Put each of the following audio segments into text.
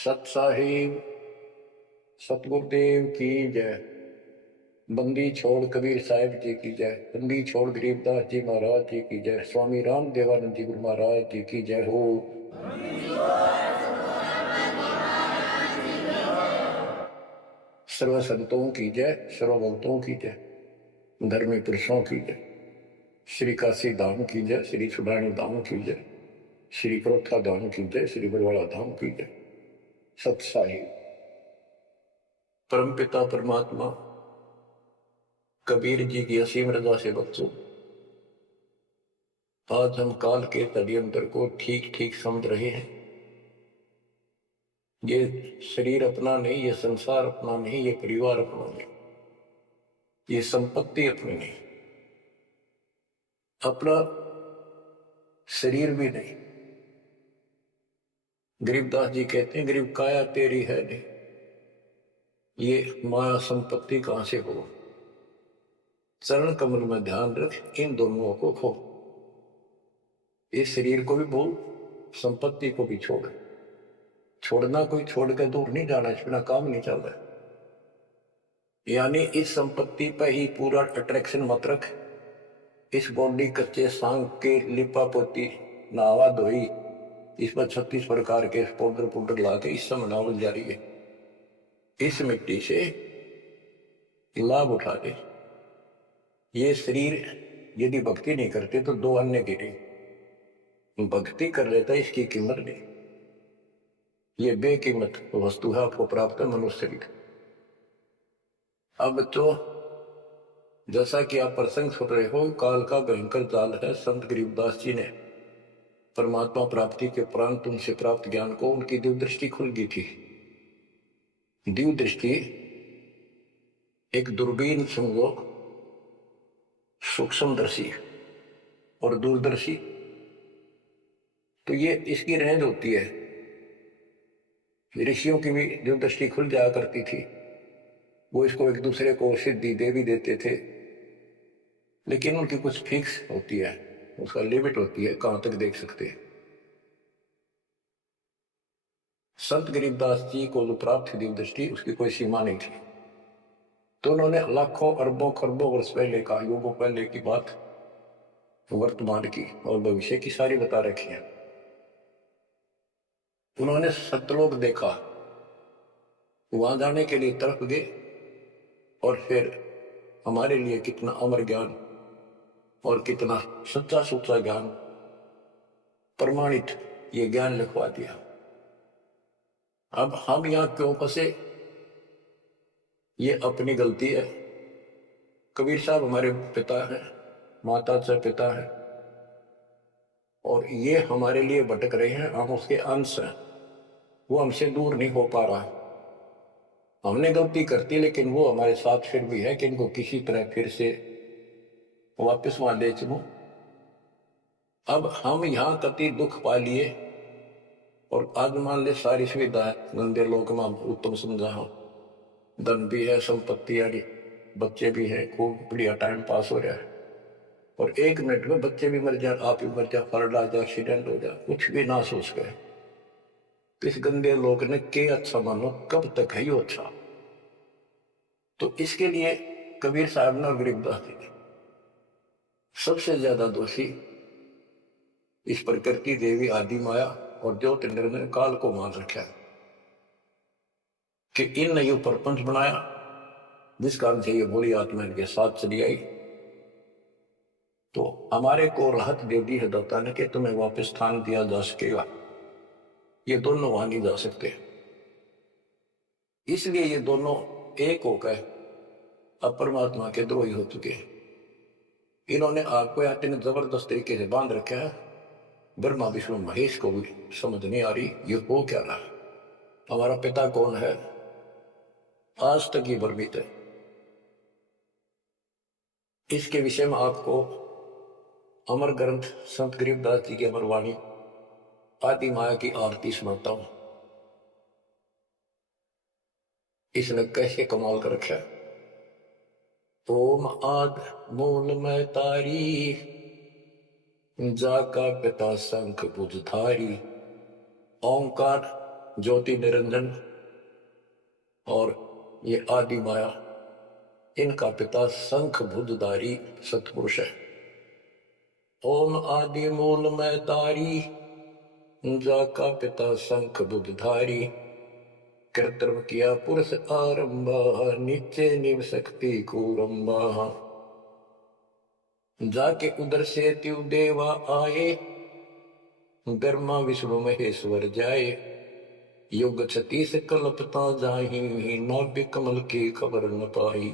सत साहिब सतगुरुदेव की जय। बंदी छोड़ कबीर साहिब जी की जय। बंदी छोड़ गरीबदास जी महाराज जी की जय। स्वामी राम देवानंद जी गुरु महाराज जी की जय हो। सर्व संतों की जय, सर्व भक्तों की जय, धर्मी पुरुषों की जय। श्री काशी धाम की जय, श्री सुडानी धाम की जय, श्री क्रोथा धाम की जय, श्री बरवाड़ा धाम की जय। सत साहिब परम पिता परमात्मा कबीर जी की असीम रजा से बच्चों, आज हम काल के षड्यंत्र को ठीक ठीक समझ रहे हैं। ये शरीर अपना नहीं, ये संसार अपना नहीं, ये परिवार अपना नहीं, ये संपत्ति अपनी नहीं, अपना शरीर भी नहीं। गरीबदास जी कहते हैं गरीब काया तेरी है नहीं, ये माया संपत्ति कहां से हो। चरण कमल में ध्यान रख, इन दोनों को खो। इस शरीर को भी भूल, संपत्ति को भी छोड़। छोड़ना कोई छोड़ के दूर नहीं जाना, इस बिना काम नहीं चल रहा। यानी इस संपत्ति पर ही पूरा अट्रैक्शन मत रख। इस बॉडी कच्चे सांग के लिपा पोती नहावा धोई, इस पर 36 प्रकार के पाउडर पुडर ला के इस समय नावल जारी है। इस मिट्टी से लाभ उठा दे। ये शरीर यदि भक्ति नहीं करते तो दो अन्य गिरे। भक्ति कर लेता इसकी कीमत नहीं। ये बेकीमत वस्तु है, आपको प्राप्त है मनुष्य शरीर। अब तो जैसा कि आप प्रसंग सुन रहे हो, काल का भयंकर जाल है। संत गरीबदास जी ने परमात्मा प्राप्ति के उपरांत उनसे प्राप्त ज्ञान को, उनकी दिव्य दृष्टि खुल गई थी। दिव्य दृष्टि एक दूरबीन समझो, सूक्ष्मदर्शी और दूरदर्शी, तो ये इसकी रेंज होती है। ऋषियों की भी दिव्य दृष्टि खुल जाया करती थी, वो इसको एक दूसरे को सिद्धि दे भी देते थे, लेकिन उनकी कुछ फिक्स होती है, उसका लिमिट होती है कहां तक देख सकते हैं। संत गरीबदास जी को जो प्राप्त थी दिव्य दृष्टि, उसकी कोई सीमा नहीं थी। तो उन्होंने लाखों अरबों खरबों वर्ष पहले का, युगों पहले की बात वर्तमान की और भविष्य की सारी बता रखी है। उन्होंने सतलोक देखा, वहां जाने के लिए तड़प गए, और फिर हमारे लिए कितना अमर ज्ञान और कितना सच्चा सुच्चा ज्ञान प्रमाणित ये ज्ञान लिखवा दिया। अब हम यहां क्यों फंसे, ये अपनी गलती है। कबीर साहब हमारे पिता हैं, माता से पिता है, और ये हमारे लिए भटक रहे हैं, हम उसके अंश हैं। वो हमसे दूर नहीं हो पा रहा। हमने गलती करती, लेकिन वो हमारे साथ फिर भी है कि इनको किसी तरह फिर से वापस वहां ले चलूं। अब हम यहां कति दुख पा लिए, और आज मान ले सारी सुविधा है, गंदे लोग में उत्तम समझा हो, धन भी है, संपत्ति यानी बच्चे भी हैं, खूब बढ़िया टाइम पास हो रहा है, और एक मिनट में बच्चे भी मर जाए, आप भी मर जाए, फ्लड आ जाए, एक्सीडेंट हो जाए, कुछ भी ना सोच गए। इस गंदे लोग ने के अच्छा मानो, कब तक है यो अच्छा। तो इसके लिए कबीर साहब ने और गरीबदास जी सबसे ज्यादा दोषी इस प्रकृति देवी आदि माया और ज्योति निर्णय काल को मान रखा कि इन ने यो प्रपंच बनाया, जिस कारण से ये बोली आत्मा इनके साथ चली आई। तो हमारे को राहत दे दी है दाता ने कि तुम्हें वापस स्थान दिया जा सकेगा। ये दोनों वहां नहीं जा सकते, इसलिए ये दोनों एक होकर अब परमात्मा के द्रोही हो चुके हैं। इन्होंने आपको या तीन जबरदस्त तरीके से बांध रखा है। ब्रह्मा विष्णु महेश को भी समझ नहीं आ रही ये हो क्या रहा है, हमारा पिता कौन है, आज तक ये भ्रमित है। इसके विषय में आपको अमर ग्रंथ संत गरीबदास जी की अमर वाणी आदि माया की आरती सुनाता हूं। इसने कैसे कमाल कर रखा है। ओम आद मूल में तारी, जाका पिता शंख बुझधारी, ओंकार ज्योति निरंजन और ये आदि माया, इनका पिता शंख बुद्धधारी सतपुरुष है। ओम आदि मूल में तारी, जाका पिता शंख बुद्धधारी। कृत्रिम किया पुरुष आरंभा, नीचे निव शक्ति कूरंबा। जाके उधर से त्यु देवा आए, ब्रह्मा विष्णु महेश्वर जाए। युग 36 कल्पता जाही, नाभि कमल की खबर न पाई।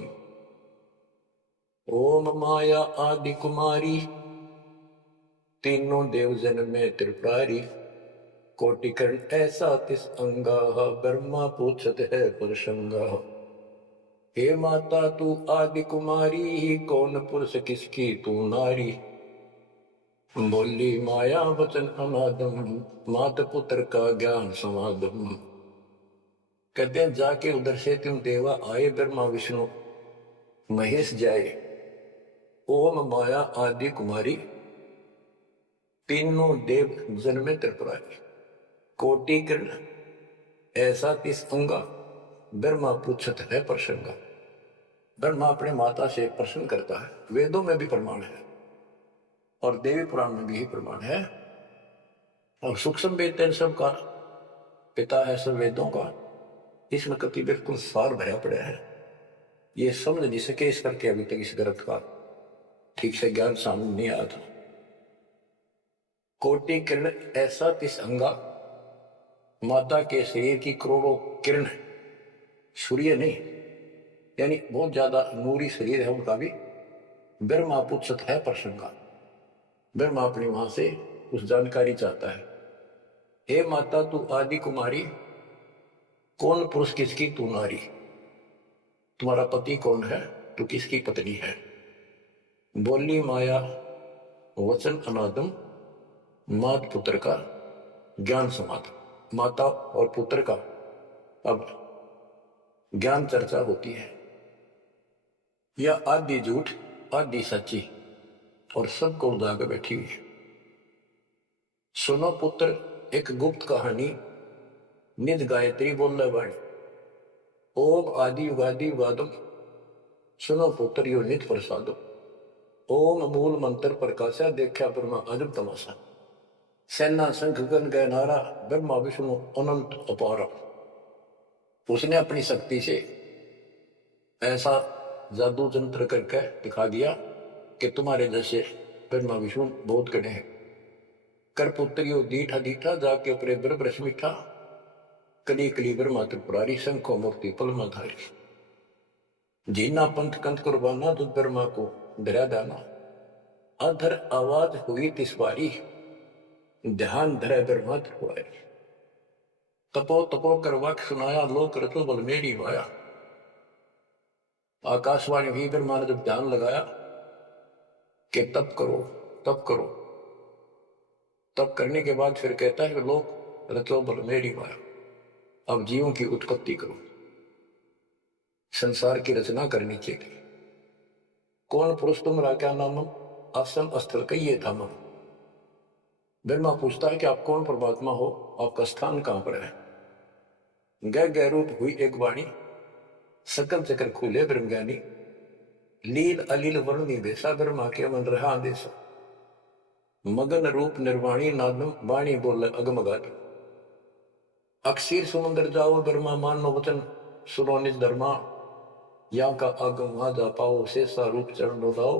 ओम माया आदि कुमारी, तीनों देव जन में त्रिपुरारी। कोटिकर्ण ऐसा तिस अंगा, ब्रह्मा पूछत है पुरुषंगा। हे माता तू आदि कुमारी, कौन पुरुष किसकी तू नारी। बोली माया वचन अनादम, मात पुत्र का ज्ञान समादम। कहते हैं जाके उधर से तुम देवा आए, ब्रह्मा विष्णु महेश जाए। ओम माया आदि कुमारी, तीनों देव जन्मे त्रिपुरारी। कोटि किरण ऐसा तिस अंगा, ब्रह्मा पूछत है प्रसंगा। ब्रह्मा अपने माता से प्रश्न करता है। वेदों में भी प्रमाण है और देवी पुराण में भी प्रमाण है, और सूक्ष्म वेद इन सब का पिता है सब वेदों का। इसमें कति बिल्कुल सार भरा पड़ा है, ये समझ नहीं सके इस करके अभी तक इस ग्रंथ का ठीक से ज्ञान सामने नहीं आया था। कोटि किरण ऐसा तिस अंगा, माता के शरीर की करोड़ों किरण, सूर्य नहीं, यानी बहुत ज्यादा नूरी शरीर है उनका भी। ब्रह्मा पूछत है प्रसंगा, ब्रह्मा अपनी मां से उस जानकारी चाहता है। हे माता तू आदि कुमारी, कौन पुरुष किसकी तू नारी। तुम्हारा पति कौन है, तू किसकी पत्नी है। बोली माया वचन अनादम, मात पुत्र का ज्ञान समाद। माता और पुत्र का अब ज्ञान चर्चा होती है। यह आदि झूठ आदि सच्ची और सबको उजागर बैठी हुई है। सुनो पुत्र एक गुप्त कहानी, निज गायत्री बोल वाणी। ओम आदि युगादि युगादम, सुनो पुत्र यो नित प्रसादो। ओम मूल मंत्र प्रकाशा, देखा ब्रह्मा अजब तमाशा। सेना संख गण गय नारा, ब्रह्मा विष्णु अनंत अपारा। उसने अपनी शक्ति से ऐसा जादू तंत्र करके दिखा दिया कि तुम्हारे जैसे ब्रह्मा विष्णु बहुत गणे हैं। कर पुत्र यो दीठा दीठा, जाके अपने ब्रह्म मीठा। कली कली ब्रह्मा त्रिपुरारी, शंखो मूर्ति पलमाधारी। जीना पंथ कंथ कुर्बाना, दुध ब्रह्मा को दरिया दाना। अधर आवाज हुई तिसवारी, ध्यान धरे ब्रह्मा त्रिपुरारी। तपो तपो कर वाक सुनाया, लोक रचो बल मेरी माया। आकाशवाणी भी ब्रह्मा ने जब ध्यान लगाया कि तप करो तप करो, तप करने के बाद फिर कहता है कि लोक रचो बल मेरी माया। अब जीवों की उत्पत्ति करो, संसार की रचना करनी चाहिए। कौन पुरुष तुमरा क्या नाम, आसन अस्त्र कहिए धामम। ब्रह्मा पूछता है कि आप कौन परमात्मा हो, आपका स्थान कहां पर है। गह गह रूप हुई एक वाणी, सकल चक्र खुले ब्रह्म ज्ञानी। लील अलील वर्णी बेसा, ब्रह्मा के मन रहा देसा। मगन रूप निर्वाणी नादम, वाणी बोल अगमगाद। अक्षीर समुद्र जाओ ब्रह्मा, मानो वचन सुनो निज धर्मा। या का आगम वहां जा पाओ, शेषा रूप चरण लगाओ।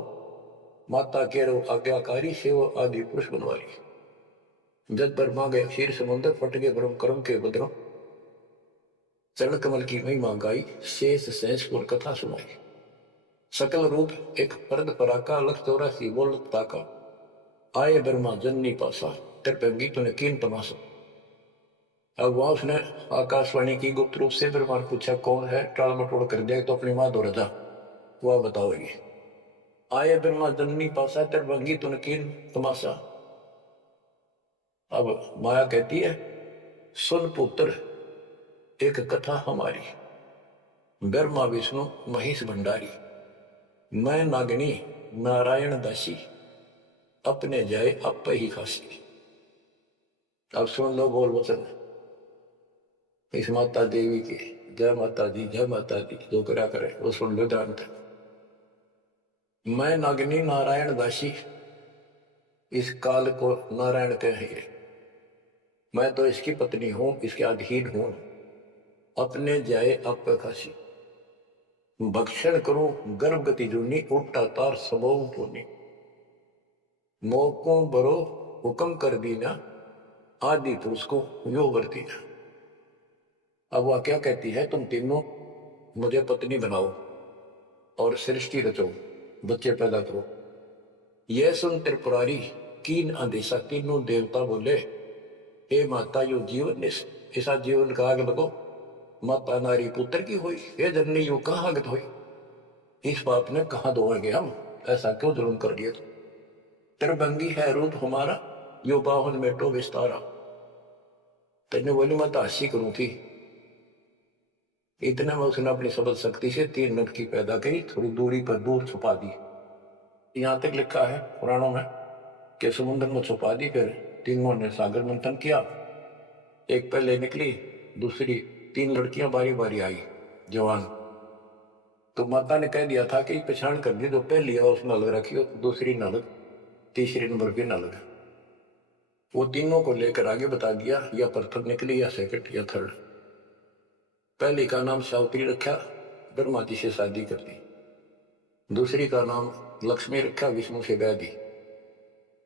माता केरो आज्ञाकारी, सेव आदि पुरुष बनवारी। जब ब्रह्मा गए क्षीर समुद्र, फट गए ब्रह्म कर्म के बद्रम। चरण कमल की महिमा गाई, शेष सहस पुर कथा सुनाई। सकल रूप एक परद पराका, लख 84 बोल ताका। आए ब्रह्मा जननी पासा, तरपेगी तूने कीन तमाशा। अब वहां उसने आकाशवाणी की गुप्त रूप से ब्रह्मा ने पूछा कौन है, टाल मटोड़ कर दिया तो अपनी मां दो रजा, वह बताओगी। आए ब्रह्मा जननी पासा, तरपेगी तूने कीन तमाशा। अब माया कहती है सुन पुत्र एक कथा हमारी। ब्रह्मा विष्णु महेश भंडारी, मैं नागनी नारायण दासी। अपने जाए आप ही खासी। अब सुन लो बोल वचन। इस माता देवी की जय माता दी, जय माता दी जो करा करे वो सुन लो ध्यान से। मैं नागिनी नारायण दासी, इस काल को नारायण कहे। मैं तो इसकी पत्नी हूं, इसके अधीन हूं। अपने जाए आप खासी, भक्षण करो गर्भगति जूनी, उठा तार सबों टोनी। मोको बरो हुक्म कर दीना, आदि पुरुष को यो कर दीना। अब वह क्या कहती है, तुम तीनों मुझे पत्नी बनाओ और सृष्टि रचो, बच्चे पैदा करो। यह सुन त्रिपुरारी कीन आदेशा, तीनों देवता बोले हे माता यो जीवन ऐसा जीवन का आग लगो। माता नारी पुत्र की हुई, हे जननी यो कहाँ आगत हुई। इस बाप ने कहा दोगे हम, ऐसा क्यों जुल्म कर दिया। त्रिभंगी है रूप हमारा, यो बाहुन मेटो विस्तारा। तेने बोली मैं तो हंसी करूं थी। इतने में उसने अपनी सबल शक्ति से 3 लड़की पैदा करी, थोड़ी दूरी पर दूर छुपा दी। यहां तक लिखा है पुराणों में कि समुद्र में छुपा दी। फिर तीनों ने सागर मंथन किया, एक पहले निकली, दूसरी 3 लड़कियां बारी बारी आई जवान। तो माता ने कह दिया था कि पहचान कर दी, जो पहली है उसमें अलग रखी, दूसरी न लग, तीसरी नंबर भी न लगे। वो तीनों को लेकर आगे बता दिया, या प्रथम निकली या सेकंड या थर्ड। पहली का नाम सावित्री रखा, ब्रह्मा जी से शादी कर दी। दूसरी का नाम लक्ष्मी रखा, विष्णु से ब्याह दी।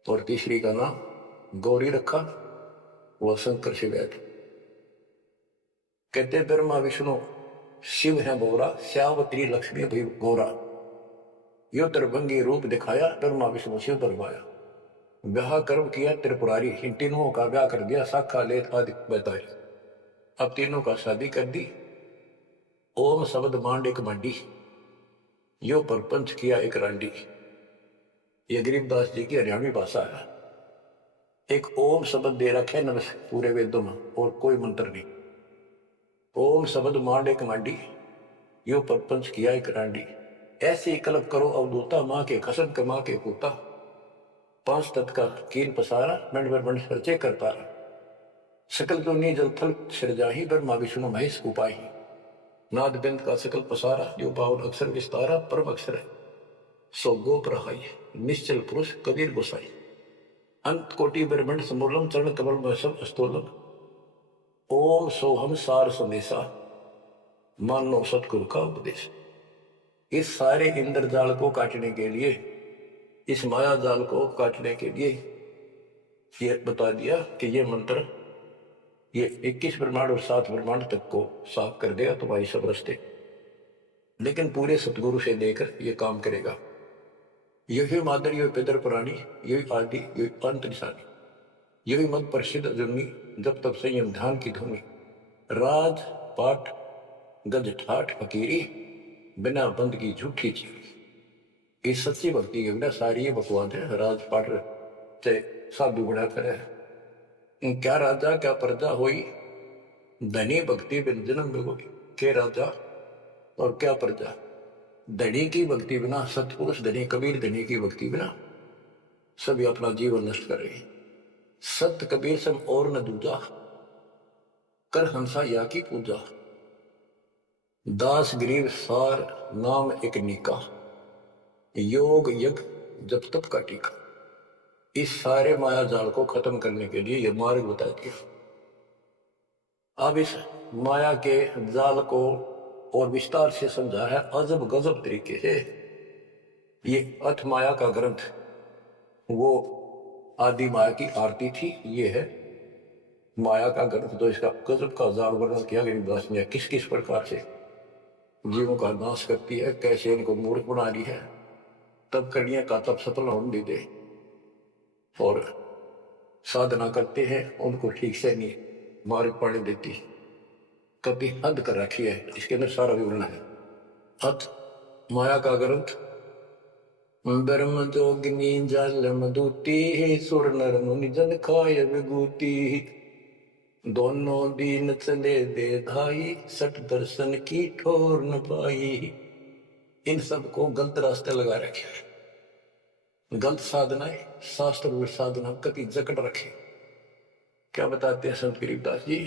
और तीसरी का नाम गौरी रखा, वह शंकर से ब्याह दी। कहते ब्रह्मा विष्णु शिव है बोरा, श्यावत्री लक्ष्मी भी गौरा। यो त्रिभंगी रूप दिखाया, ब्रह्मा विष्णु शिव परमाया। ब्याह कर्म किया त्रिपुरारी, इन तीनों का ब्याह कर दिया, साखा लेत आदि बताए। अब तीनों का शादी कर दी। ओम शब्द मांड एक मंडी, यो परपंच किया एक रांडी। ये गरीबदास जी की हरियाणवी भाषा है। एक ओम शब्द दे रखे न पूरे वेदों में, और कोई मंत्र नहीं। ओम शब्द मांड एक मांडी, यो परपंच किया एक रांडी। ऐसे कल्प करो अवधूता, माँ के खसम कमा के पूता। 5 तत्व का कील पसारा, मंड पर मंड खर्चे कर पारा। सकल दुनी जल थल सिरजाही, ब्रह्मा विष्णु महेश उपाही। नाद बिंद का सकल पसारा, जो 52 अक्षर विस्तारा। परम अक्षर है सो गोप रहाई, निश्चल पुरुष कबीर गोसाई। अंत कोटि ब्रह्मंड समूलम, चरण कमल में सब अस्तोलम। ओम सोहम सार संदेशा, मानो सतगुरु का उपदेश। इस सारे इंद्रजाल को काटने के लिए, इस माया जाल को काटने के लिए ये बता दिया कि ये मंत्र ये 21 ब्रह्मांड और 7 ब्रह्मांड तक को साफ कर देगा तुम्हारी सब रस्ते। लेकिन पूरे सतगुरु से लेकर ये काम करेगा। यही मादर, यही पितर पुराणी, यही आदि, यही अंत निशानी। यही मत प्रसिद्ध जुर्नी, जब तब संयम ध्यान की धुनी। राज पाठ गज ठाठ फकीरी, बिना बंद की झूठी चीरी। इस सच्ची भक्ति के बिना सारी ये बकवाद है। राज पाठ से साधु बना करे, क्या राजा क्या प्रजा होई, धनी भक्ति बिन जन्म में होई। के राजा और क्या प्रजा, धनी की भक्ति बिना, सतपुरुष धनी कबीर धनी की भक्ति बिना सभी अपना जीवन नष्ट कर रहे। सत्य कबीर सम और न दूजा, कर हंसा या की पूजा। दास गरीब सार नाम एक नीका, योग यज्ञ जब तप का टीका। इस सारे माया जाल को खत्म करने के लिए यह मार्ग बता दिया। अब इस माया के जाल को और विस्तार से समझा है अजब गजब तरीके से। ये अथ माया का ग्रंथ वो आदि माया की आरती थी, ये है माया का ग्रंथ। तो इसका गजब का जाल वर्णन किया गरीबदास ने, किस किस प्रकार से जीवों का नाश करती है, कैसे इनको मूर्ख बना रही है, तब कड़ियां का तब सफल होने दे। और साधना करते हैं उनको ठीक से नहीं मार्ग पाने देती, कभी हद कर रखी है। इसके अंदर सारा विवरण है। अथ माया का ग्रंथ, ब्रह्म जोगिनी जल मधुती, सुर नर मुनि जन खाय विभूति। दोनों दीन चले दे धाई, सट दर्शन की ठोर न पाई। इन सबको गलत रास्ते लगा रखे हैं, गलत साधनाएं, शास्त्र साधना कति जकड़ रखे। क्या बताते हैं संत गरीबदास जी,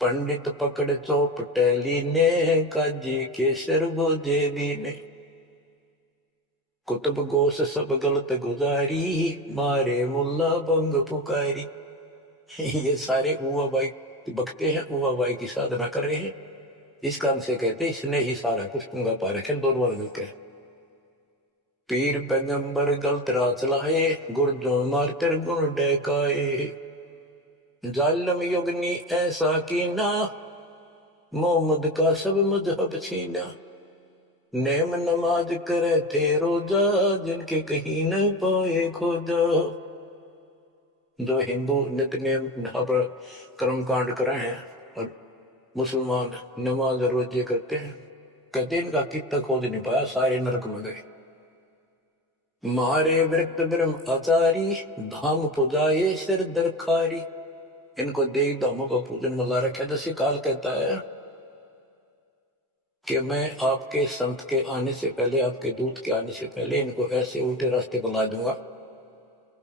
पंडित पकड़ चौपटेली ने, काजी केसर बोझे दीने। कुतुब गोस सब गलत गुजारी, मारे मुल्ला बंग पुकारी। ये सारे उवा बाई बकते हैं, उवा बाई की साधना कर रहे हैं। इस काम से कहते इसने ही सारा कुछ पुंगा पा रखे दोनों बार मिलकर। पीर पैगंबर गलत राह चलाए, गुर्जों मारतर गुण डहकाए। जालम युगनी ऐसा कीना, मोहम्मद का सब मजहब छीना। नेम नमाज करे थे रोजा, जिनके कहीं न पाए खोजा। जो हिंदू नित्य नियम कर्म कांड करे हैं और मुसलमान नमाज रोजे करते हैं, कहते इनका कितना खोज नहीं पाया, सारे नरक में गए। मारे वृत्त ब्रह्म आचारी, धाम पुजाए सिर दरखारी। इनको देव धामों का पूजन में ला रखा। जैसे काल कहता है कि मैं आपके संत के आने से पहले, आपके दूत के आने से पहले इनको ऐसे उल्टे रास्ते बना दूंगा।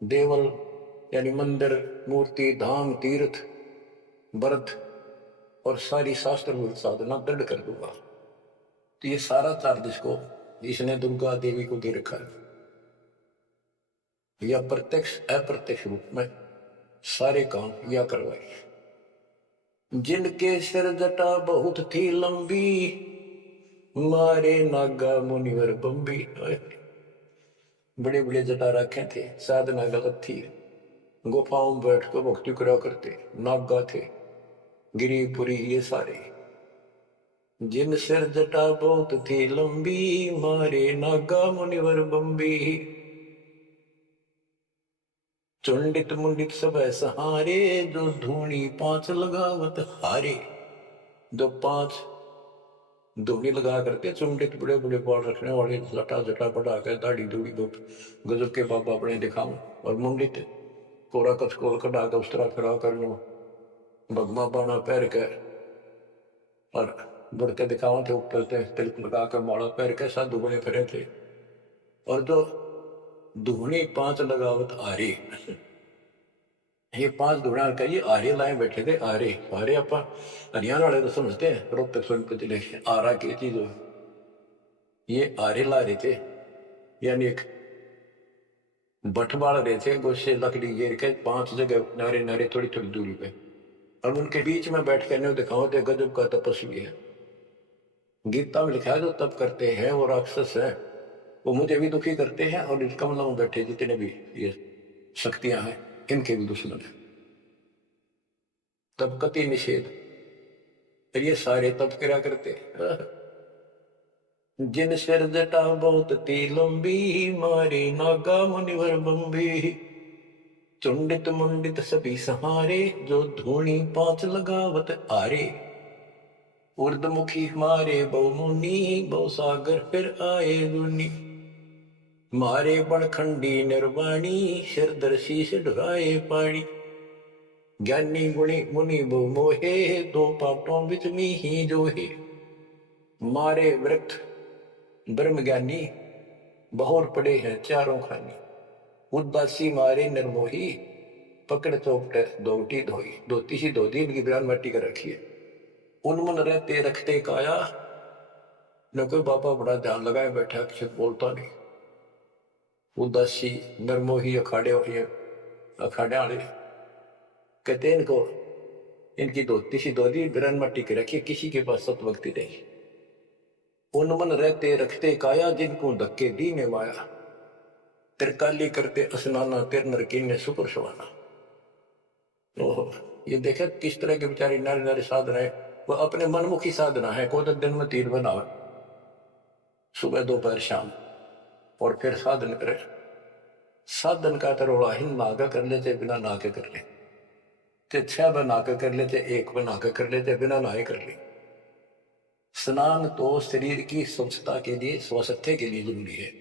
देवल यानी मंदिर, मूर्ति, धाम, तीर्थ, व्रत और सारी शास्त्र साधना दृढ़ कर दूंगा। तो ये सारा चार्ज इसको इसने दुर्गा देवी को दे रखा है। या प्रत्यक्ष अप्रत्यक्ष रूप में सारे काम या करवाए। जिनके सिर जटा बहुत थी लंबी, मारे नागा मुनिवर बम्बी। बड़े बड़े जटा रखे थे, साधना गलत थी, गुफाओं में बैठ कर भक्ति करा करते, नागा थे, गिरिपुरी ये सारे। जिन सिर जटा बहुत थी लंबी, मारे नागा मुनिवर बम्बी। चुंडित मुंडित सब सहारे, जो धूनी पांच लगावत हारे। जो पांच धूनी लगा करके चुंडित बड़े बड़े बाल रखने वाले, जटा जटा बढ़ा कर दाढ़ी दूढ़ी गजब के बाबा अपने दिखाओ। और मुंडित कोरा कचकोल कटा कर उस तरह खड़ा कर लो, भगमा बाना पैर कर और बढ़ते दिखाओ थे, ऊपर थे तिलक लगा कर माला पैर के साधु बने फिरे थे। और जो धूनी पांच लगावत आरे, ये पांच धुना का ये आर्य लाए बैठे थे। आर्य आर्य आप हरियाणा वाले तो समझते हैं, रोहतक सोनपत जिले आरा की चीज हो। ये आर्य ला रहे थे, यानी एक भट्ट बाल रहे थे, गोशे लकड़ी घेर के पांच जगह नारे नारे थोड़ी थोड़ी दूरी पे, और उनके बीच में बैठ कर दिखाओ थे गजब का तपस्वी है। गीता में लिखा है जो तप करते हैं वो राक्षस है, वो मुझे भी दुखी करते हैं और इस कमलों में बैठे जितने भी ये शक्तियां हैं इनके भी दुश्मन है। तब कति निषेध, फिर ये सारे तप करा करते। जिन सिर जटा बहुत ती लंबी, मारे नागा मुनिवर बम्बी। चुंडित मुंडित सभी सहारे, जो धूनी पांच लगावत आरे। उर्दमुखी मारे बहु मुनि, बहु सागर फिर आए गुनी। मारे बड़खंडी निर्वाणी, सिरदर्शी से ढुराए पानी। ज्ञानी गुणी मुनि बहु मोहे, दो पाटों बिच में ही जोहे। मारे वृक्ष ब्रह्म ज्ञानी, बहुर पड़े हैं चारों खानी। उदासी मारे निर्मोही, पकड़ चौपट दोटी धोई। धोती सी धोती इनकी बयान मट्टी कर रखी है। उनमन रहते रखते काया, न कोई बाबा बड़ा ध्यान लगाए बैठा, कुछ बोलता नहीं। उदासी निर्मोही अखाड़े अखाड़े वाले कहते इनको, इनकी धोती सी धोती बिरन मट्टी की रखी, किसी के पास सतभक्ति नहीं। उनमन रहते रखते काया, जिनको धक्के दी ने माया। त्रिकाली करते स्नाना, तिर नरकी ने सुपर सवाना। ओह, ये देखे किस तरह के बेचारी नारी नारी साधना है। वह अपने मनमुखी साधना है। को दिन में 3 बनावे, सुबह दोपहर शाम, और फिर साधन करे। साधन का तरोड़ा हिंद नागा कर लेते, बिना ना के कर ले, 6 बना के कर लेते, 1 बना के कर लेते, बिना नहाए कर ले। स्नान तो शरीर की स्वच्छता के लिए, स्वास्थ्य के लिए जरूरी है,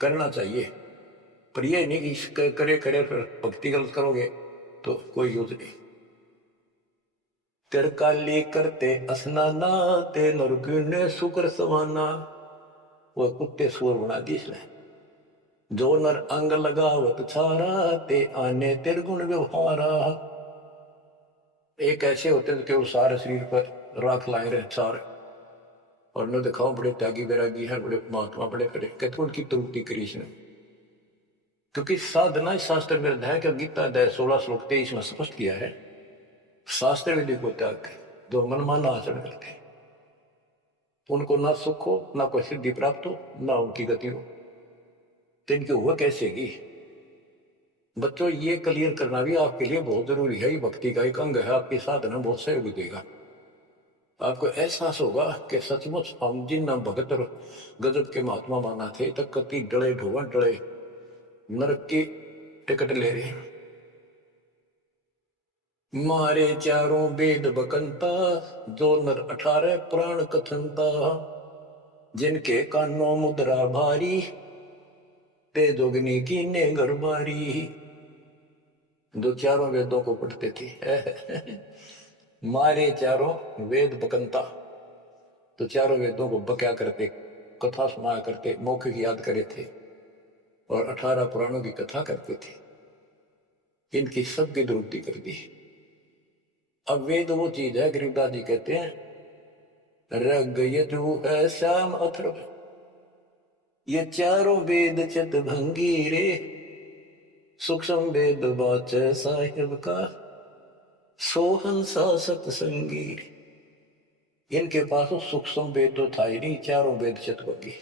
करना चाहिए। पर यह नहीं कि करे करे फिर भक्ति गलत करोगे तो कोई यूज नहीं। तिरकाली करते स्नाना, ते नरकुने शुक्र सवाना। वो कुत्ते सुअर बना दी इसने। जो नर अंग लगावत छारा, ते आने तिरगुण व्यवहारा। एक ऐसे होते हैं केवल सारे शरीर पर राख लाए रहे सारे, और न दिखाओ बड़े त्यागी वैरागी है, बड़े महात्मा बड़े करे, कहते उनकी तुरुक्ति कृष्ण। क्योंकि साधना शास्त्र में अध्याय का गीता अध्याय 16 श्लोक 23 में स्पष्ट किया है, शास्त्र विधि को त्याग जो मनमाना आचरण करते हैं उनको ना सुख हो, ना कोई सिद्धि प्राप्त हो, ना उनकी गति हो, तो इनकी हुआ कैसे की। बच्चों ये क्लियर करना भी आपके लिए बहुत जरूरी है, ये भक्ति का एक अंग है, आपकी साधना बहुत सहयोग देगा। आपको एहसास होगा कि सचमुच हम जिन भगत और गजब के महात्मा माना थे तक कति डले ढोवन डले नरक की टिकट ले रहे। मारे चारों वेद बकंता, जो नर 18 पुराण कथनता, जिनके कानों मुद्रा भारी, ते जोगनी की ने गरबारी। जो चारों वेदों को पढ़ते थे मारे चारों वेद बकंता, तो चारों वेदों को बक्या करते, कथा सुनाया करते, मौखिक याद करे थे, और 18 पुराणों की कथा करते थे। इनकी सबकी दुरुक्ति कर दी। अब वेद वो चीज है, गरीबदास जी कहते हैं रग यजु है श्याम अथर्व, ये चारों वेद चित भंगी रे, सूक्ष्म वेद वाच साहिब का, सोहन सा सत्संगी। इनके पास सूक्ष्म वेद तो था ही नहीं, चारों वेद चित भंगी।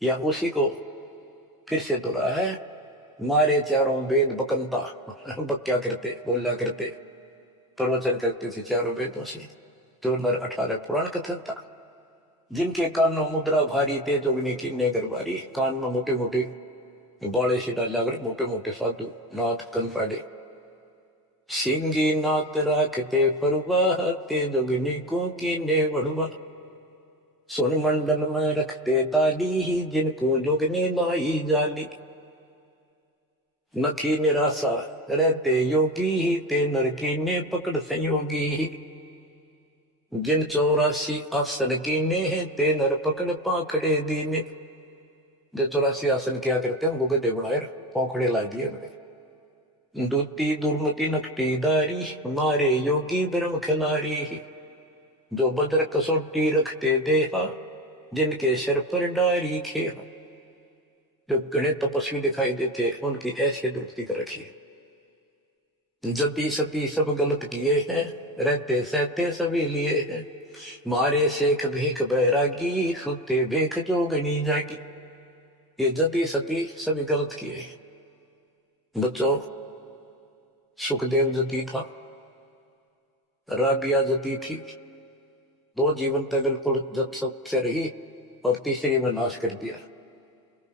या उसी को फिर से दोहरा है, मारे चारों वेद बकंता बक्या करते, बोला करते, प्रवचन करते थे चारों वेदों से, तो नर 18 पुराण कथन था। जिनके कानों मुद्रा भारी, ते जोगनी की ने गरबारी। कान में मोटे मोटे बाले से डाला कर, मोटे मोटे साधु नाथ कन पाड़े, सिंगी नाथ राखते परवाह, ते जोगनी को की ने बड़वा। सोन मंडल में रखते ताली, जिनको जोगनी लाई जाली। नखी निराशा रहते योगी, ते नर की ने पकड़ संयोगी। जिन 84 आसन कीने, ते नर पकड़ पाखड़े दीने। जो 84 आसन क्या करते हैं, उनको गड्ढे बनाए पाखड़े ला दिए उन्हें। दूती दुर्मति नकटी दारी, मारे योगी ब्रह्म खिलारी। जो बदर कसोटी रखते देहा, जिनके सिर पर डारी खेहा। जो गणे तपस्वी दिखाई देते, उनकी ऐसी दुरुक्ति कर रखी है। जति सती सब गलत किए हैं, रहते सहते सभी लिए हैं। मारे शेख भेख बैरागी, सुते भेख जोगनी जागी। ये जति सती सभी गलत किए हैं। बच्चों, सुखदेव जति था, राबिया जति थी, 2 जीवन तक बिल्कुल जब सबसे रही, और तीसरी में नाश कर दिया।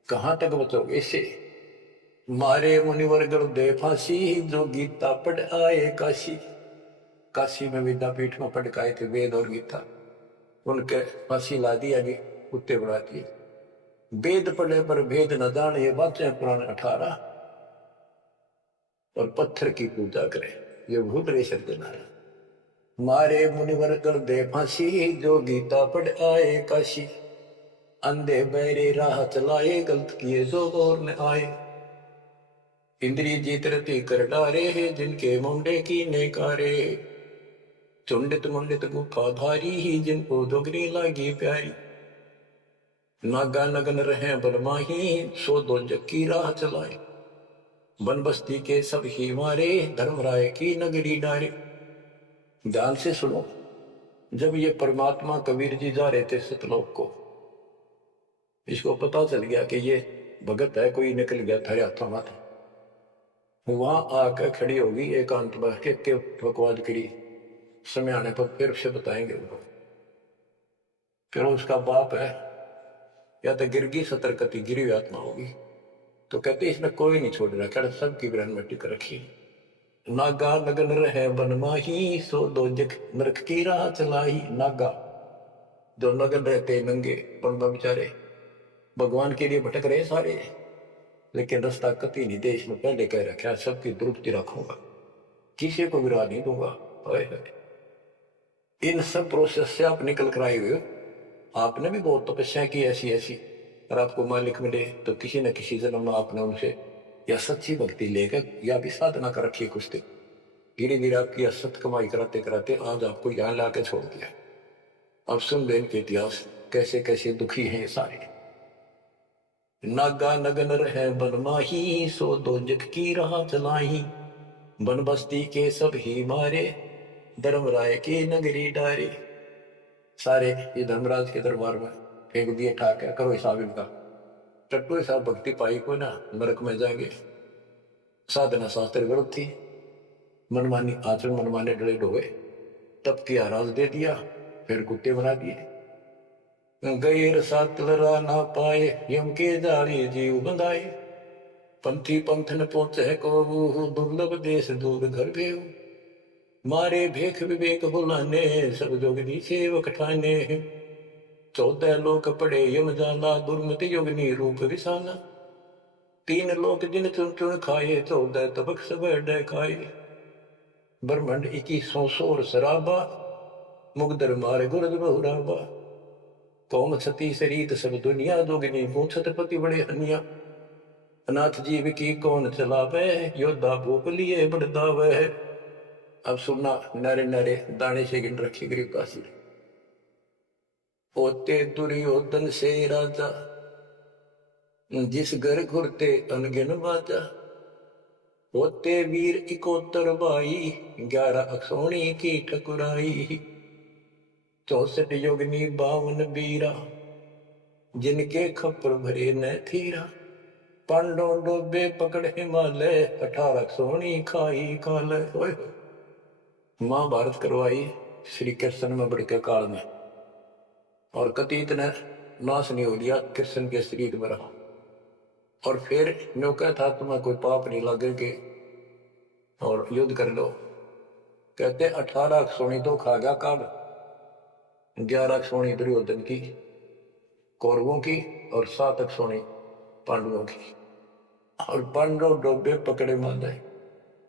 कहां तक बचोगे इससे। मारे मुनिवर गढ़ दे फांसी, जो गीता पढ़ आए काशी। काशी में विद्यापीठ में पढ़ के आए थे वेद और गीता, उनके फांसी ला दी, अभी कुत्ते बढ़ा दिए। वेद पढ़े पर भेद न जान, ये बातें पुराण 18, और पत्थर की पूजा करे, ये भूल रहे शब्द नारा। मारे मुनिवर गढ़ दे फांसी, जो गीता पढ़ आए काशी। अंधे बहरे राह चलाए, गलत किए जो गौर न आए। इंद्री जीत रति कर डारे, जिनके मुंडे की नेकारे। चुंडित मुंडित गुफा धारी, जिनको जोगनी लागी प्यारी। नागा नगन रहे बलमाही, सो दो जक्की राह चलाए। वन बस्ती के सब ही मारे, धर्मराय की नगरी डारे। ध्यान से सुनो, जब ये परमात्मा कबीर जी जा रहे थे सतलोक को, इसको पता चल गया कि ये भगत है, कोई निकल गया थारे हाथों हाथ, वहां आकर खड़ी होगी एकांत में के बकवाद करी। समय आने पर फिर से बताएंगे उनको। फिर उसका बाप है, या तो गिरगी सतर्कति गिरी हुई आत्मा होगी, तो कहते इसमें कोई नहीं छोड़ रहा, कहते सबकी ग्रहण में टिक रखी। नागा नगन रहे बनमाही, सो दो जख नरक की राह चलाही। नागा जो नगन रहते नंगे वन में बेचारे, भगवान के लिए भटक रहे सारे, लेकिन रास्ता कति नहीं देश में पहले कह रखा, सबकी दुरुक्ति रखूंगा, किसी को विराह नहीं दूंगा। इन सब प्रोसेस से आप निकल कर आए हुए हो। आपने भी बहुत तपस्या की ऐसी ऐसी, और आपको मालिक मिले तो किसी न किसी जन्म में आपने उनसे या सच्ची भक्ति लेकर या भी साधना कर रखी है कुछ दिन, धीरे धीरे आपकी असत कमाई कराते कराते आज आपको यहाँ ला के छोड़ दिया। अब सुन लें इनके इतिहास, कैसे कैसे दुखी हैं ये सारे। नागा नगन रहे बन माही, सो दो जग की राह चलाई। बन बस्ती के सब ही मारे, धर्मराय की नगरी डारे। सारे ये धर्मराज के दरबार में फेंक दिए ठाक, करो हिसाब इनका। टट्टू साहब भक्ति पाई को ना नरक में जाएंगे। साधना शास्त्र विरुद्ध थी, मनमानी आचरण, मनमाने डरे डोए, तब किया राज दे दिया, फिर कुत्ते बना दिए। गैर सात लड़ा ना पाए, यम के जारी जीव बंधाए। पंथी पंथ न पहुंचे को, दुर्लभ देश दूर घर भेव। मारे भेख विवेक बुलाने, सब जोगनी सेवक ठाने। 14 लोक पड़े यम जाला, दुर्मति योगनी रूप विसाना। 3 लोक जिन चुन चुन खाए, 14 तबक सब डे खाए। ब्रह्मंड 21 सोर शराबा, मुगदर मारे गुरद बहुराबा। कौम छती शरीत सब दुनिया, जोगनी को छत्रपति बड़े हनिया। अनाथ जीव की कौन चलावे, योद्धा भूप लिए बड़दावे। अब सुनना, नारे नारे दाने से गिन रखी गरीब काशी। होते दुर्योधन से राजा, जिस घर घुरते अनगिन बाजा। होते वीर 71 भाई, 11 अक्षौणी की ठकुराई। 64 योगनी 52 बीरा, जिनके खप्पर भरे न थीरा। पांडव डोबे पकड़ हिमालय, 18 अक्षौणी खाई काल। महाभारत करवाई श्री कृष्ण में बड़के काल में, और कति इतना नाश नहीं हो लिया कृष्ण के शरीर में रहा। और फिर न्योका था तुम्हें कोई पाप नहीं लगेगे और युद्ध कर लो। कहते 18 अक्षौणी तो खा गया काल, 11 अक्षौणी दुर्योधन की कौरवों की, और 7 अक्षौणी पांडवों की। और पांडव डोबे पकड़े माले,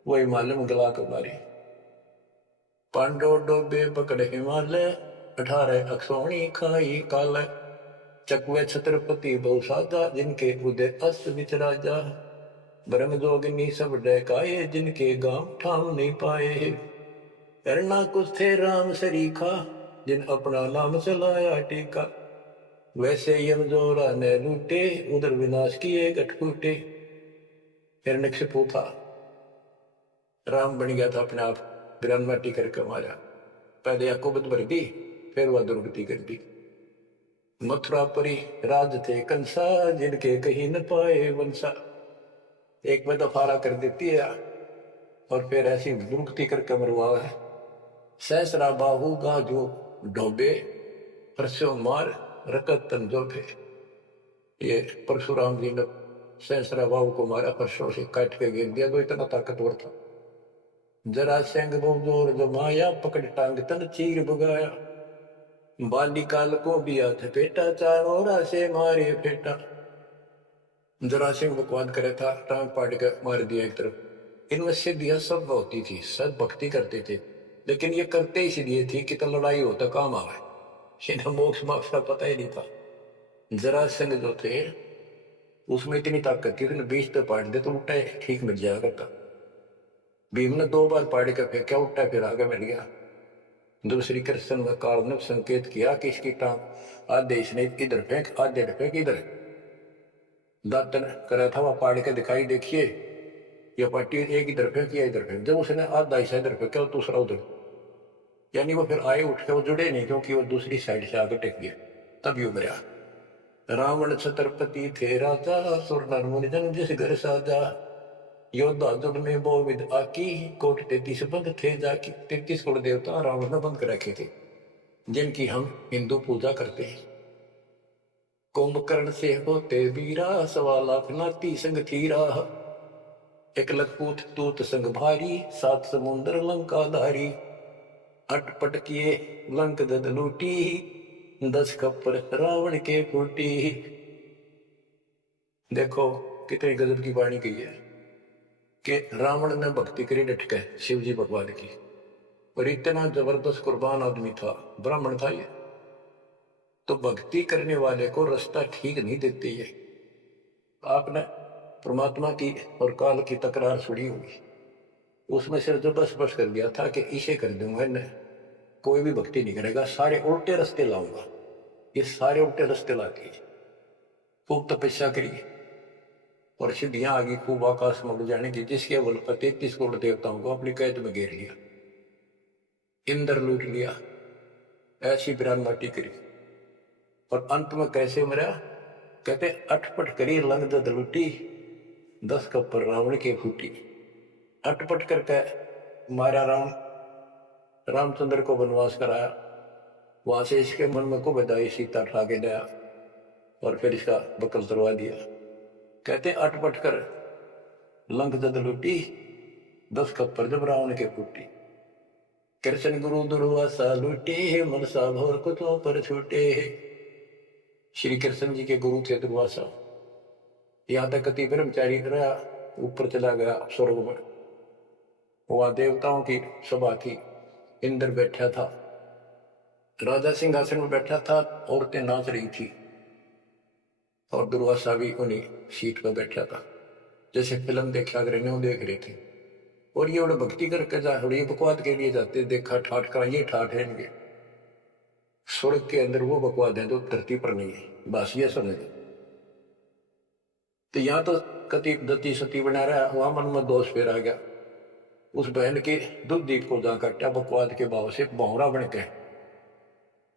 वही मालूम गला कर मारी। पांडव डोबे पकड़े हिमालय, 18 अक्षौणी खाई काल। चकवे छत्रपति बहुसाजा, जिनके उदय अस्त विच राजा। ब्रह्म जोगिनी सब डकाए, जिनके गांव ठाम नहीं पाए। करना कुछ थे राम सरीखा, जिन अपना नाम चलाया टीका। वैसे यम जोरा न लूटे, उधर विनाश किए गठ फूटे। हिरण्यकशिपु था, राम बन गया था अपने आप, माटी करके मारा। पहले अकुबत भर दी, फिर वह दुर्गति कर दी। मथुरापुरी राज थे कंसा, जिनके कहीं न पाए वंशा। एक में तो फारा कर देती है, और फिर ऐसी दुर्गति करके मरवा है। सहसरा बाहु गाजो ढोबे, परस्यो मार रकत तन जोबे। ये परशुराम जी ने सहसरा बाहु को मारा, परसों से काट के गिर दिया, तो इतना ताकतवर था। जरा सिंह बहु जोर जमाया, पकड़ टांग तन चीर भगाया। बालिकाल को भी हाथ फेटा, चारों से मारे फेटा। जरा सिंह बकवाद करे था, टांग पाड़ के मार दिया एक तरफ। इनमें सिद्धियां सब होती थी, सब भक्ति करते थे, लेकिन ये करते इसलिए थी कि तो लड़ाई होता काम आवे, इन्हें मोक्ष मोक्ष का पता ही नहीं था। जरा सिंह जो थे उसमें इतनी ताकत थी, 20 तो पाड़ दे तो उल्टा ठीक मिल जाया करता। भीम ने 2 बार पाड़ के फेंका, उल्टा फिर आगे मिल गया। दूसरी कृष्ण में काल ने संकेत किया कि इसकी टांग आधे इसने इधर फेंक, आधे फेंक इधर। दातन करा था, वह पाड़ के दिखाई, देखिए यह पट्टी एक इधर फेंक या इधर फेंक। जब उसने आधा हिस्सा इधर फेंका और दूसरा उधर, यानी वो फिर आए उठ के वो जुड़े नहीं, क्योंकि वो दूसरी साइड से आगे टेक गया, तब यू मरा। रावण छत्रपति थे राजा, सुर नर मुनि जन जिस घर साजा। योद्धा जुग में बहु विद आकी, कोट 33 बंद थे जाकी। 33 कुल देवता रावण ने बंद कर रखे थे, जिनकी हम हिंदू पूजा करते हैं। कुंभकर्ण से होते वीरा, 1.25 लाख नाती संग थीरा। 1 लखपूत तूत संग भारी, 7 समुंदर लंका धारी। 8 पट किए लंक दद लूटी, 10 खप्पर रावण के फूटी। देखो कितनी गजब की वाणी की है कि रावण ने भक्ति करी डट के शिव जी भगवान की, और इतना जबरदस्त कुर्बान आदमी था, ब्राह्मण था ये। तो भक्ति करने वाले को रास्ता ठीक नहीं देती है। आपने परमात्मा की और काल की तकरार सुनी होगी। उसमें सिर्फ जो बस बस कर दिया था कि इसे कर दूंगा, इन्हें कोई भी भक्ति नहीं करेगा, सारे उल्टे रास्ते लाऊंगा। ये सारे उल्टे रास्ते लाती, खूब तपस्या करी और सिद्धियां आ गई, खूब आकाश में उड़ जाने की, जिसके बल पर 33 करोड़ देवताओं को अपनी कैद में घेर लिया, इंद्र लूट लिया, ऐसी बिरान माटी करी। और अंत में कैसे मरा? कहते अटपट करी लंग दद लुटी, 10 कपर रावण के फूटी। अटपट करके मारा राम, रामचंद्र को वनवास कराया, वहां से इसके मन में को बधाई, सीता उठा के लाया और फिर इसका बकल उतरवा दिया। कहते अटपट कर लंक दद लुटी, 10 कपर जब रावण के फूटी। कृष्ण गुरु दुर्वासा लूटे, मनसा भोर कुतों पर छूटे। श्री कृष्ण जी के गुरु थे दुर्वासा। यहां तक कति ब्रह्मचारी रहा, ऊपर चला गया स्वर्ग में। वहां देवताओं की सभा थी, इंद्र बैठा था, राजा सिंहासन में बैठा था, औरतें नाच रही थी और दुर्वासा भी उन्हीं सीट पर बैठा था, जैसे फिल्म देखा कर देख रहे थे। और ये बड़े भक्ति करके जा ये बकवाद के लिए जाते, देखा ठाठ का ये ठाठ है इनके, स्वर्ग के अंदर वो बकवाद है जो धरती पर नहीं है, बस ये समझ। तो यहाँ तो कति दती सती बना रहा, वहां मन में दोष फिर आ गया। उस बहन के दूध दीप को जा काटा बकवाद के भाव से भौरा बन के,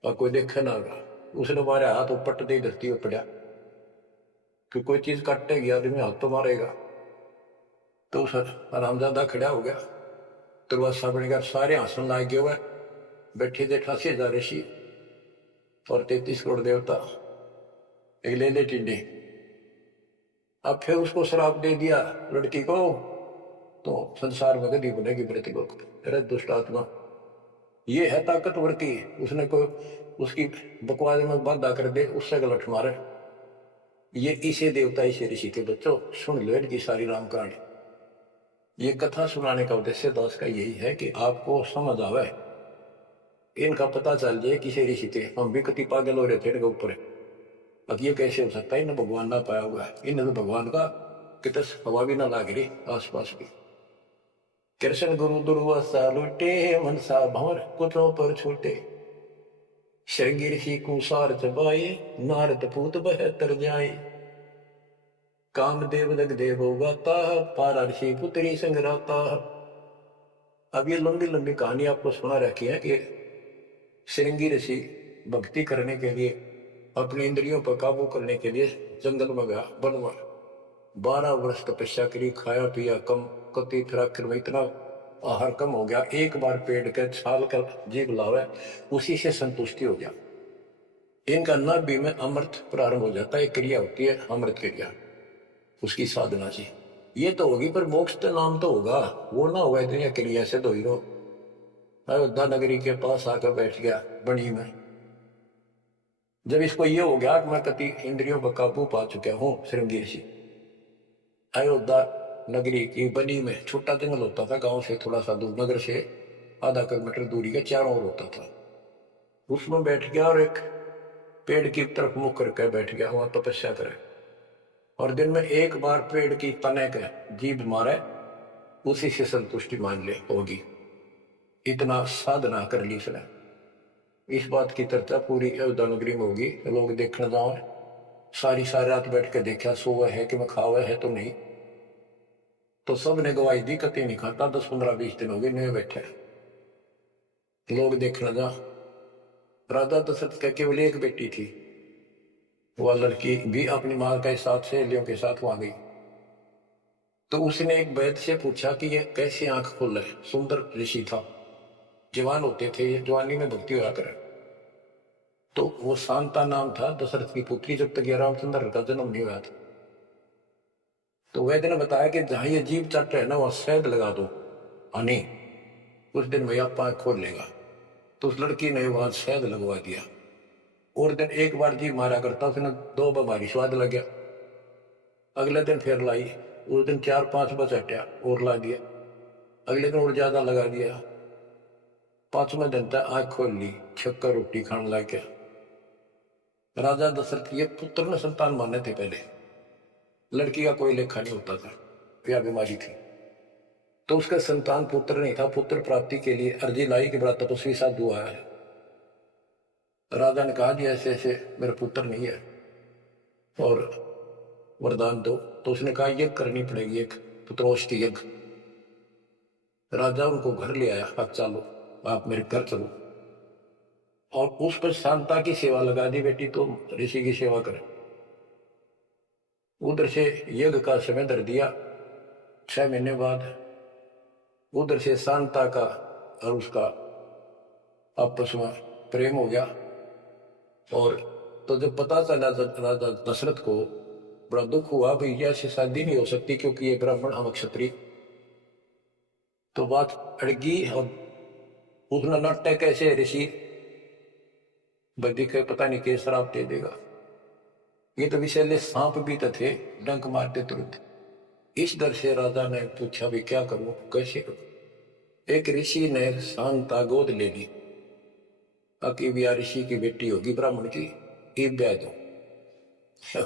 और कोई देखा ना गया। उसने मारे हाथ पट दे धरती पर पड़ा कि कोई चीज काटेगी आदमी हाथ तो मारेगा। तो उस आरामजादा खड़ा हो गया, दुर्वासा बन गया, सारे आसन लाग गए हुए, बैठे थे 88,000 ऋषि और 33 करोड़ देवता, एक ले ले टिंडे। अब फिर उसको श्राप दे दिया लड़की को, तो संसार में गति बनेगी प्रतिलोक। अरे दुष्ट आत्मा, ये है ताकतवर की, उसने को उसकी बकवाद में बाधा कर दे, उससे गलत मारे। ये इसे देवता इसे ऋषि के बच्चों सुन लो इनकी सारी राम कहानी। ये कथा सुनाने का उद्देश्य दास का यही है कि आपको समझ आवे, इनका पता चल जाए किसे ऋषि थे। हम भी कति पागल हो रहे थे इनके ऊपर, अब ये कैसे हो सकता है, इन्हें भगवान ना पाया होगा, इन्हें तो भगवान का कितने हवा भी ना लाग रही आसपास भी। कृष्ण गुरु दुर्वासा लूटे, मनसा भंवर कुतों पर छूटे। श्रृंगी ऋषि कुसार चबाए, नारद पूत बहतर जाए। कामदेव दग देव गाता, पारा ऋषि पुत्री संगराता। अब ये लंबी लंबी कहानी आपको सुना रखी है कि श्रृंगी ऋषि भक्ति करने के लिए, अपनी इंद्रियों पर काबू करने के लिए जंगल में गया, वन में 12 वर्ष तपस्या करी, खाया पिया कम, कति फिर आखिर में इतना आहार कम हो गया, एक बार पेड़ के छाल कर जीभ लावे, उसी से संतुष्टि हो गया। इनका नाभि में अमृत प्रारंभ हो जाता है, क्रिया होती है अमृत क्रिया, उसकी साधना से ये तो होगी, पर मोक्ष तो नाम तो होगा, वो ना होगा इतनी क्रिया से। तो हीरो अयोध्या नगरी के पास आकर बैठ गया बनी में। जब इसको ये हो गया कि मैं कति इंद्रियों पर काबू पा चुका हूं, श्रृंगी ऋषि अयोध्या नगरी की बनी में, छोटा जंगल होता था गांव से थोड़ा सा दूर, नगर से आधा किलोमीटर दूरी का चारों ओर होता था, उसमें बैठ गया और एक पेड़ की तरफ मुख करके बैठ गया, वहां तपस्या करे। और दिन में एक बार पेड़ की तने के जीभ मारे, उसी से संतुष्टि मान ले होगी, इतना साधना कर ली इसने। इस बात की चर्चा पूरी अयोध्या नगरी में होगी, लोग देखने जाओ, सारी रात बैठ के देखा, सोवे है कि मैं खावे है तो नहीं, तो सब ने गवाही दी कति नहीं खाता, 10 15 20 दिन हो गए नहीं बैठे, लोग देखने जा। राजा दशरथ का केवल एक बेटी थी, वह लड़की भी अपनी मां के साथ सहेलियों के साथ वहां गई। तो उसने एक वैद्य से पूछा कि यह कैसे आंख खोले, सुंदर ऋषि था, जवान होते थे, जवानी में भक्ति हुआ करे। तो वो शांता नाम था दशरथ की पुत्री, जब तक रामचंद्र का जन्म नहीं हुआ था। तो वैद्य ने बताया कि जहां ये जीभ चट है ना, वहां शहद लगा दो हनी, उस दिन में आप आंख खोल लेगा। तो उस लड़की ने वहां शहद लगवा दिया, और दिन एक बार जीभ मारा करता, उसने 2 बार भारी स्वाद लग गया। अगले दिन फिर लाई, उस दिन 4-5 बस हटा और ला दिया, अगले दिन और ज्यादा लगा दिया, 5वें दिन तक आंख खोल ली, छक्कर रोटी खाने लग गया। राजा दशरथ ये पुत्र ने संतान माने थे पहले, लड़की का कोई लेखा नहीं होता था, क्या बीमारी थी। तो उसका संतान पुत्र नहीं था। पुत्र प्राप्ति के लिए अर्जी लाई कि बड़ा तपस्वी साधु आया है। राजा ने कहा जी ऐसे ऐसे मेरा पुत्र नहीं है और वरदान दो। तो उसने कहा यज्ञ करनी पड़ेगी, एक पुत्रोष्टि यज्ञ। राजा उनको घर ले आया, अब चलो आप मेरे घर चलो, और उस पर शांता की सेवा लगा दी, बेटी तो ऋषि की सेवा करे। उधर से यज्ञ का समय धर दिया। 6 महीने बाद उधर से शांता का और उसका आपस में प्रेम हो गया। और तो जब पता चला राजा दशरथ को बड़ा दुख हुआ, भाई ऐसी शादी नहीं हो सकती क्योंकि ये ब्राह्मण हम क्षत्रिय। तो बात अड़गी और उसने नाटक कैसे ऋषि बदी के पता नहीं के शराब दे देगा। ये तो विषैले सांप भी तो थे, डंक मारते तुरंत। इस डर से राजा ने पूछा भी क्या करूं, कैसे करूं। एक ऋषि ने शांता गोद ले ली, अकी भी ऋषि की बेटी होगी ब्राह्मण की, ई ब्याह दो।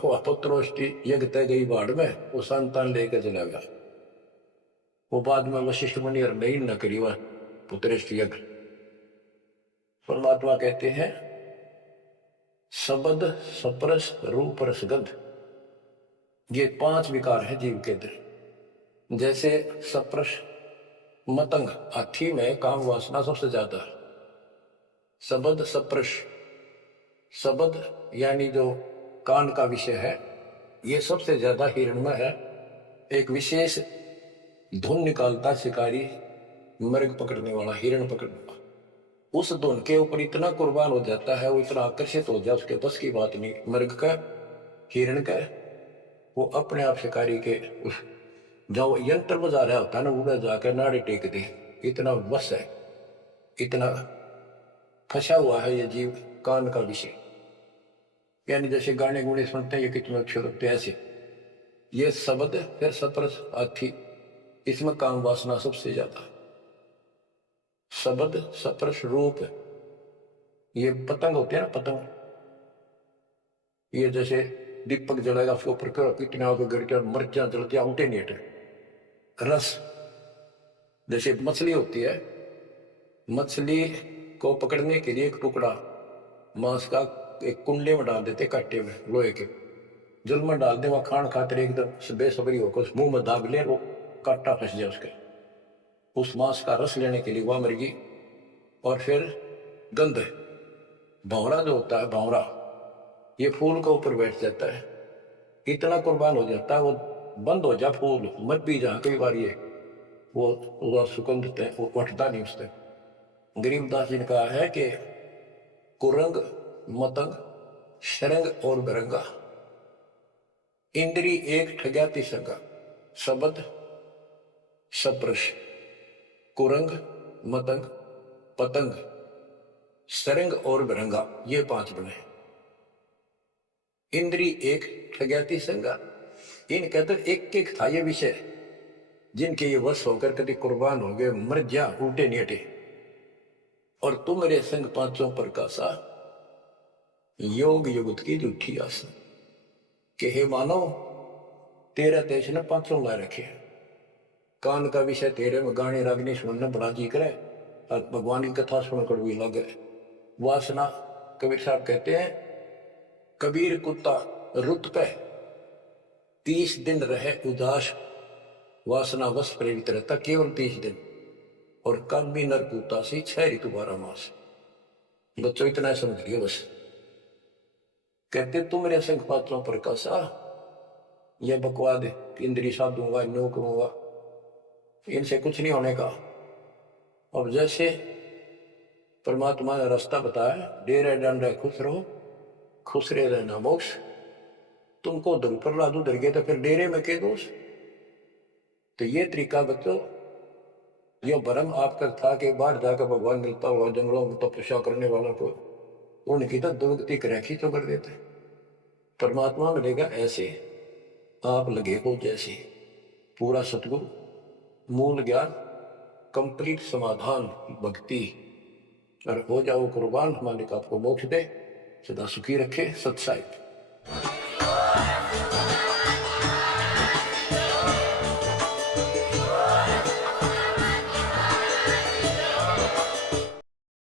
वह पुत्रोष्टि यज्ञ तय गई बाढ़ में, वो संतान लेकर चला गया। वो बाद में वशिष्ठ मुनि और नहीं न करी वह पुत्रोष्टि यज्ञ। परमात्मा कहते हैं शब्द सप्रस रूप रसगंध, ये 5 विकार है जीव के अंदर। जैसे सप्रस मतंग, हाथी में काम वासना सबसे ज्यादा है। शब्द सप्रश, शब्द यानी जो कान का विषय है, ये सबसे ज्यादा हिरण में है। एक विशेष धुन निकालता शिकारी, मृग पकड़ने वाला, हिरण पकड़ने वाला, उस धुन के ऊपर इतना कुर्बान हो जाता है, वो इतना आकर्षित हो जाए, उसके बस की बात नहीं। मृग का, हिरण का, वो अपने आप शिकारी के उस जो यंत्र बजा रहा होता है ना, उधर जाकर नाड़ी टेक दे, इतना बस है, इतना फंसा हुआ है ये जीव कान का विषय। यानी जैसे गाने गुणे सुनते हैं ये कितने अच्छे लगते हैं, ऐसे ये शब्द फिर सप्रस हाथी, इसमें काम वासना सबसे ज्यादा। शब्द सप्रस रूप, ये पतंग होते हैं ना, पतंग, ये जैसे दीपक जलाएगा उसके ऊपर कितने आगे गिर के मर्चा जलती उठे नहीं हटे। रस, जैसे मछली होती है, मछली को पकड़ने के लिए एक टुकड़ा मांस का एक कुंडे में डाल देते, कांटे में लोहे के, जल में डाल दे, वहां खान खाते एकदम बेसब्री होकर उस मुंह में दाग ले, वो कांटा फंस जाए उसके, उस मांस का रस लेने के लिए वह मरगी। और फिर गंध, भंवरा जो होता है, भंवरा ये फूल के ऊपर बैठ जाता है, इतना कुर्बान हो जाता है, वो बंद हो जा फूल, मर भी जा कई बार ये वो सुगंध वो उठता नहीं उससे। गरीबदास जी ने कहा है कि कुरंग मतंग शरंग और बरंगा, इंद्री एक ठग्याती संगा। शब्द सप्रश, कुरंग मतंग पतंग सरंग और बरंगा, ये 5 बने। इंद्री एक ठग्याती संगा, इनका तो एक एक था ये विषय, जिनके ये वश होकर कभी कुर्बान हो गए, मर जा उल्टे नहीं हटे। और तुम मेरे संग 5 प्रकाशा, योग युगत की झूठी आशा। कि हे मानव, तेरा देश ने 5 ला रखे, कान का विषय तेरे में गाने रागनी सुनने बड़ा जी करे, और भगवान की कथा सुन कड़वी लगे। वासना, कबीर साहब कहते हैं कबीर कुत्ता रुत पे 30 दिन रहे उदास, वासना वश प्रेरित रहता केवल 30 दिन, और कामी नर कुत्ता सी 6 ऋतु 12 मास। बच्चों इतना समझ लियो बस। कहते तुम मेरे संग 5 प्रकाशा, यह बकवाद इंद्री साधूंगा, नो करूंगा, इनसे कुछ नहीं होने का। और जैसे परमात्मा ने रास्ता बताया, डेरे डंडे खुश रहो, खुश रहे रहना मोक्ष। तुमको दर पर लादू दर गए तो फिर डेरे में के दोष। तो ये तरीका बच्चों, यह भरम आपका था कि बाहर जाकर भगवान मिलता हुआ जंगलों में तपस्या करने वालों को, उनकी तो दुर्गति रैखी तो कर देते। परमात्मा मिलेगा ऐसे, आप लगे हो जैसे, पूरा सतगुरु, मूल ज्ञान, कंप्लीट समाधान, भक्ति, और हो जाओ कुर्बान। मालिक आपको मोक्ष दे, सदा सुखी रखे। सत्साई।